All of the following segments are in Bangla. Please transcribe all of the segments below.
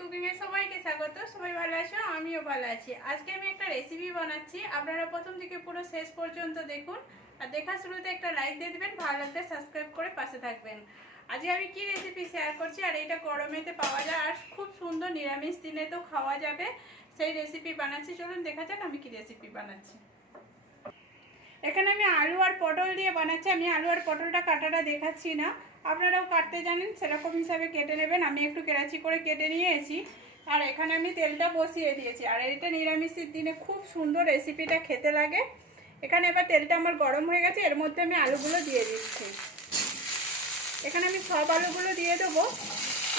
কুকিংয়ে সবাইকে স্বাগত, সবাই ভালো আছো? আমিও ভালো আছি। আজকে আমি একটা রেসিপি বানাচ্ছি। আপনারা প্রথম থেকে পুরো শেষ পর্যন্ত দেখুন। আর দেখা শুরুতে একটা লাইক দিয়ে দেবেন, ভালো লাগলে সাবস্ক্রাইব করে পাশে থাকবেন। আজকে আমি কি রেসিপি শেয়ার করছি? আর এটা গরমেতে পাওয়া যায়, আর খুব সুন্দর নিরামিষ দিনে তো খাওয়া যাবে। সেই রেসিপি বানাচ্ছি। চলুন দেখা যাক আমি কি রেসিপি বানাচ্ছি। এখানে আমি আলু আর পটল দিয়ে বানাচ্ছি। আমি আলু আর পটলটা কাটাটা দেখাচ্ছি না। আপনারাও কাটতে জানেন, সেরকম হিসাবে কেটে নেবেন। আমি একটু কেরাচি করে কেটে নিয়ে নিয়েছি। আর এখানে আমি তেলটা বসিয়ে দিয়েছি। আর এটা নিরামিষের দিনে খুব সুন্দর রেসিপিটা খেতে লাগে। এখানে এবার তেলটা আমার গরম হয়ে গেছে। এর মধ্যে আমি আলুগুলো দিয়ে দিচ্ছি। এখানে আমি সব আলুগুলো দিয়ে দেবো।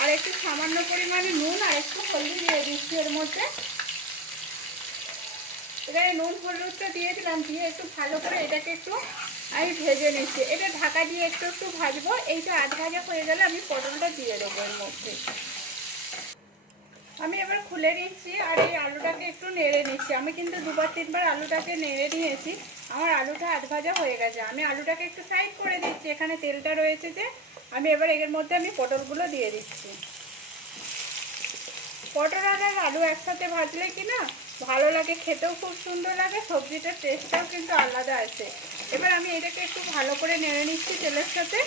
আর একটু সামান্য পরিমাণে নুন আর একটু হলদি দিয়ে দিচ্ছি এর মধ্যে। এখানে নুন হলুদটা দিয়েছিলাম দিয়ে একটু ভালো করে এটাকে একটু আমি ভেজে নিচ্ছি। এটা ঢাকা দিয়ে একটু একটু ভাজবো এইটা আধ ভাজা হয়ে গেলে আমি পটলটা দিয়ে দেবো এর মধ্যে। আমি এবার খুলে নিচ্ছি আর এই আলুটাকে একটু নেড়ে নিচ্ছি। আমি কিন্তু দুবার, তিনবার আলুটাকে নেড়ে নিয়েছি। আমার আলুটা আধ ভাজা হয়ে গেছে। আমি আলুটাকে একটু সাইড করে দিচ্ছি। এখানে তেলটা রয়েছে যে, আমি এবার এর মধ্যে আমি পটলগুলো দিয়ে দিচ্ছি। পটল আর আলু একসাথে ভাজলে কি না ভালো লাগে, খেতেও খুব সুন্দর লাগে, সবজিটার টেস্টটাও কিন্তু আলাদা আছে। এবার আমি এটাকে একটু ভালো করে নেড়ে নিচ্ছি তেলের সাথে।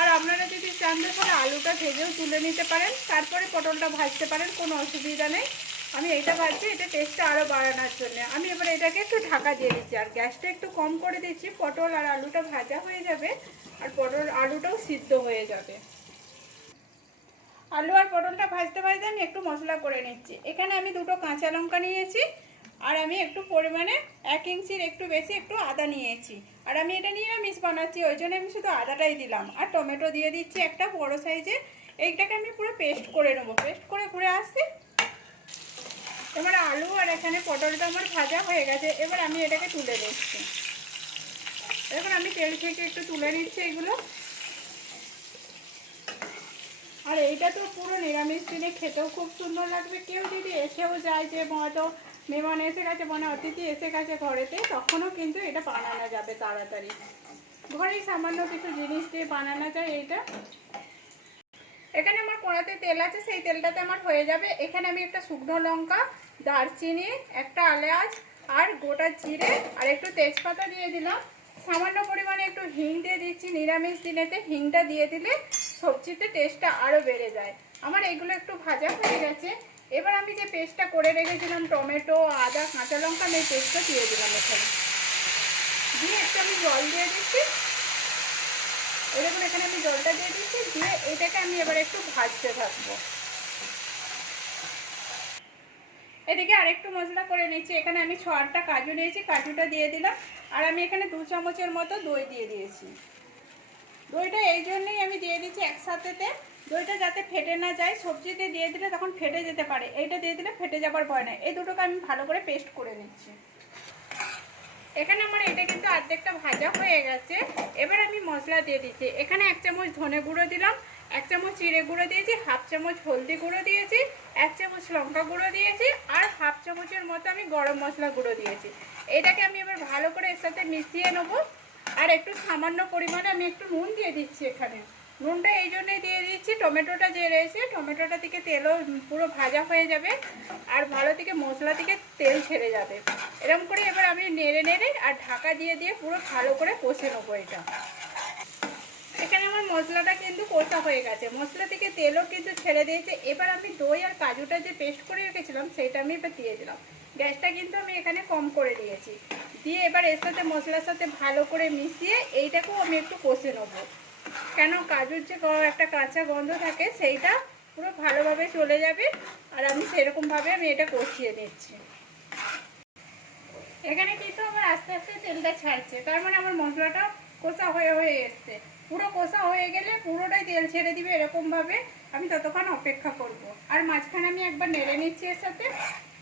আর আপনারা যদি চান তাহলে আলুটা ভেজেও তুলে নিতে পারেন, তারপরে পটলটা ভাজতে পারেন, কোনো অসুবিধা নেই। আমি এইটা ভাজছি এটা টেস্টটা আরও বাড়ানোর জন্য। আমি এবার এটাকে একটু ঢাকা দিয়ে দিচ্ছি, আর গ্যাসটা একটু কম করে দিচ্ছি, পটল আর আলুটা ভাজা হয়ে যাবে, আর পটল, আলুটাও সিদ্ধ হয়ে যাবে। আলু আর পটলটা ভাজতে ভাজতে আমি একটু মশলা করে নিচ্ছি। এখানে আমি দুটো কাঁচা লঙ্কা নিয়েছি আর আমি একটু পরিমাণে এক ইঞ্চির একটু বেশি একটু আদা নিয়েছি। আর আমি এটা নিরামিষ বানাচ্ছি, ওই জন্য আমি শুধু আদাটাই দিলাম। আর টমেটো দিয়ে দিচ্ছি একটা বড় সাইজে এইটাকে আমি পুরো পেস্ট করে নেব। পেস্ট করে করে আসছি। এবার আলু আর এখানে পটলটা আমার ভাজা হয়ে গেছে। এবার আমি এটাকে তুলে নিচ্ছি। এবার আমি তেল থেকে একটু তুলে নিচ্ছি এগুলো। আর এইটা তো পুরো নিরামিষ দিনে খেতেও খুব সুন্দর লাগবে। কেউ যদি এসেও যায় যে হয়তো মেহমান এসে গেছে মানে অতিথি এসে গেছে ঘরেতে, তখনও কিন্তু এটা বানানো যাবে তাড়াতাড়ি। ঘরেই সামান্য কিছু জিনিস দিয়ে বানানো যায় এইটা। এখানে আমার কড়াতে তেল আছে, সেই তেলটাতে আমার হয়ে যাবে। এখানে আমি একটা শুকনো লঙ্কা, দারচিনি, একটা এলাচ আর গোটা জিরে আর একটু তেজপাতা দিয়ে দিলাম। সামান্য পরিমাণে একটু হিং দিয়ে দিচ্ছি। নিরামিষ দিনেতে হিংটা দিয়ে দিলে সবজিতে টেস্টটা আরও বেড়ে যায়। আমার এগুলো একটু ভাজা হয়ে গেছে। এবার আমি যে পেস্টটা করে রেখেছিলাম, টমেটো, আদা, কাঁচা লঙ্কা, আমি পেস্টটা দিয়ে দিলাম এখানে। দিয়ে একটু আমি জল দিয়ে দিচ্ছি। এরকম এখানে আমি জলটা দিয়ে দিচ্ছি। দিয়ে এটাকে আমি এবার একটু ভাজতে থাকব। এদিকে আরেকটু মশলা করে নিচ্ছি। এখানে আমি ছ আটটা কাজু নিয়েছি, কাজুটা দিয়ে দিলাম। আর আমি এখানে দু চামচের মতো দই দিয়ে দিয়েছি। দইটা এই জন্যই আমি দিয়ে দিচ্ছি একসাথেতে। দইটা যাতে ফেটে না যায়, সবজিতে দিয়ে দিলে তখন ফেটে যেতে পারে। এইটা দিয়ে দিলে ফেটে যাবার ভয় নেই। এই দুটোকে আমি ভালো করে পেস্ট করে নিচ্ছি। এখানে আমার এটা কিন্তু অর্ধেকটা ভাজা হয়ে গেছে। এবার আমি মশলা দিয়ে দিচ্ছি। এখানে এক চামচ ধনে গুঁড়ো দিলাম, এক চামচ চিড়ে গুঁড়ো দিয়েছি, হাফ চামচ হলদি গুঁড়ো দিয়েছি, এক চামচ লঙ্কা গুঁড়ো দিয়েছি আর হাফ চামচের মতো আমি গরম মশলা গুঁড়ো দিয়েছি। এটাকে আমি এবার ভালো করে এর সাথে মিশিয়ে নেব। আর একটু সামান্য পরিমাণে আমি একটু নুন দিয়ে দিচ্ছি এখানে। নুনটা এই জন্যই দিয়ে দিচ্ছি, টমেটোটা যে রয়েছে, টমেটোটা থেকে তেলও পুরো ভাজা হয়ে যাবে আর ভালো থেকে মশলা থেকে তেল ছেড়ে যাবে। এরকম করে এবার আমি নেড়ে নেড়ে আর ঢাকা দিয়ে দিয়ে পুরো ভালো করে কষে নেব এটা। এখানে আমার মশলাটা কিন্তু কষা হয়ে গেছে। মশলা থেকে তেলও কিন্তু ছেড়ে দিয়েছে। এবার আমি দই আর কাজুটা যে পেস্ট করে রেখেছিলাম, সেটা আমি এবার দিয়ে দিলাম। গ্যাসটা কিন্তু আমি এখানে কম করে দিয়েছি। দিয়ে এবার এর সাথে মশলার সাথে ভালো করে মিশিয়ে এইটাকেও আমি একটু কষে নেব। কেন? কাজুর যে একটা কাঁচা গন্ধ থাকে, সেইটা পুরো ভালোভাবে চলে যাবে আর আমি সেরকমভাবে আমি এটা কষিয়ে নিচ্ছি। এখানে কিন্তু আমার আস্তে আস্তে তেলটা ছাড়ছে, তার মানে আমার মশলাটা কষা হয়ে হয়ে এসছে। পুরো কষা হয়ে গেলে পুরোটাই তেল ছেড়ে দিবে এরকমভাবে আমি ততক্ষণ অপেক্ষা করব। আর মাঝখানে আমি একবার নেড়ে নিচ্ছি এর সাথে।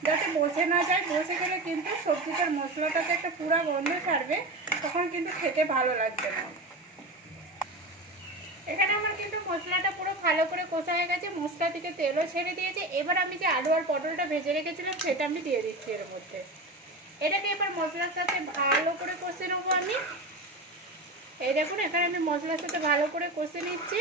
যাতে বসে না যায়, বসে গেলে কিন্তু সবজিটার মশলাটাতে একটা পুরো গন্ধ ছাড়বে, তখন কিন্তু খেতে ভালো লাগবে না। এখানে আমার কিন্তু মশলাটা পুরো ভালো করে কষা হয়ে গেছে, মশলা থেকে তেলও ছেড়ে দিয়েছে। এবার আমি যে আলু আর পটলটা ভেজে রেখেছিলাম, সেটা আমি দিয়ে দিচ্ছি এর মধ্যে। এটাকে এবার মশলার সাথে ভালো করে কষে নেব আমি। এই দেখুন, এখানে আমি মশলার সাথে ভালো করে কষে নিচ্ছি।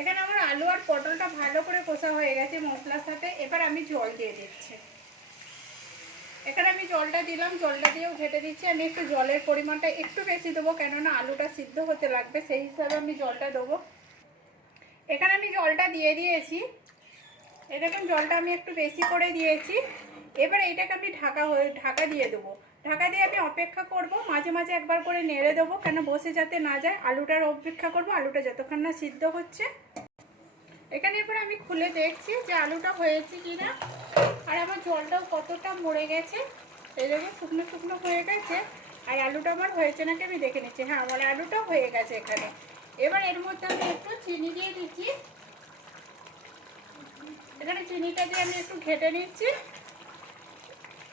এখানে আমার আলু আর পটলটা ভালো করে কষা হয়ে গেছে মশলার সাথে। এবার আমি জল দিয়ে দিচ্ছি। এখানে আমি জলটা দিলাম, জলটা দিয়েও ঘেটে দিচ্ছি। আমি একটু জলের পরিমাণটা একটু বেশি দেবো, কেননা আলুটা সিদ্ধ হতে লাগবে, সেই হিসাবে আমি জলটা দেবো। এখানে আমি জলটা দিয়ে দিয়েছি। এরকম জলটা আমি একটু বেশি করে দিয়েছি। এবার এটাকে আমি ঢাকা হয়ে, ঢাকা দিয়ে দেবো। ঢাকা দিয়ে আমি অপেক্ষা করব, মাঝে মাঝে একবার করে নেড়ে দেবো, কেন বসে যাতে না যায়। আলুটার অপেক্ষা করব, আলুটা যতক্ষণ না সিদ্ধ হচ্ছে। এখানে এবার আমি খুলে দেখছি যে আলুটা হয়েছে কি না আর আমার জলটাও কতটা মরে গেছে। এই দেখুন শুকনো শুকনো হয়ে গেছে। আর আলুটা আমার হয়েছে নাকি আমি দেখে নিচ্ছি। হ্যাঁ আমার আলুটা হয়ে গেছে এখানে। এবার এর মধ্যে আমি একটু চিনি দিয়ে দিচ্ছি। এখানে চিনিটা দিয়ে আমি একটু ঘেটে নিচ্ছি।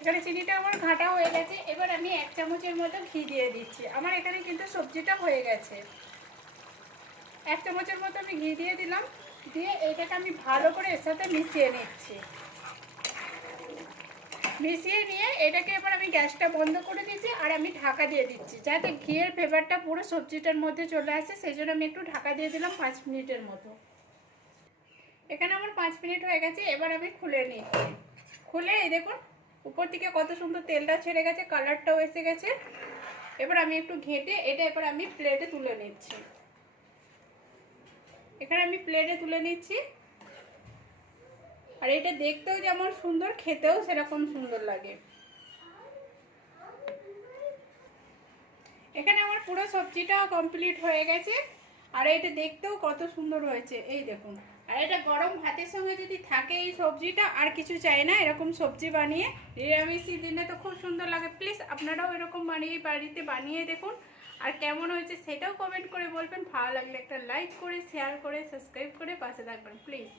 এখানে চিনিটা আমার ঘাটা হয়ে গেছে। এবার আমি এক চামচের মতো ঘি দিয়ে দিচ্ছি। আমার এখানে কিন্তু সবজিটা হয়ে গেছে। এক চামচের মতো আমি ঘি দিয়ে দিলাম। দিয়ে এইটাকে আমি ভালো করে এর সাথে মিশিয়ে নিচ্ছি। মিশিয়ে নিয়ে এটাকে এবার আমি গ্যাসটা বন্ধ করে দিচ্ছি আর আমি ঢাকা দিয়ে দিচ্ছি। যাতে ঘিয়ের ফ্লেভারটা পুরো সবজিটার মধ্যে চলে আসে, সেই জন্য আমি একটু ঢাকা দিয়ে দিলাম পাঁচ মিনিটের মতো। এখানে আমার পাঁচ মিনিট হয়ে গেছে, এবার আমি খুলে নিচ্ছি। খুলে এই দেখুন, উপর থেকে কত সুন্দর তেলটা ছেড়ে গেছে কালারটাও এসে গেছে। এবার আমি একটু ঘেঁটে এটা এবার আমি প্লেটে তুলে নিচ্ছি। এখানে আমি প্লেটে তুলে নিচ্ছি। আর এটা দেখতেও যেমন সুন্দর, খেতেও সেরকম সুন্দর লাগে। এখানে আমার পুরো সবজিটাও কমপ্লিট হয়ে গেছে। আর এটা দেখতেও কত সুন্দর হয়েছে। এই দেখুন। আর এটা গরম ভাতের সঙ্গে যদি থাকে এই সবজিটা, আর কিছু চাই না, এরকম সবজি বানিয়ে নিরামিষ দিনে তো খুব সুন্দর লাগে। প্লিজ আপনারাও এরকম বানিয়ে, বাড়িতে বানিয়ে দেখুন। আর কেমন হয়েছে সেটাও কমেন্ট করে বলবেন। ভালো লাগলে একটা লাইক করে শেয়ার করে সাবস্ক্রাইব করে পাশে থাকবেন প্লিজ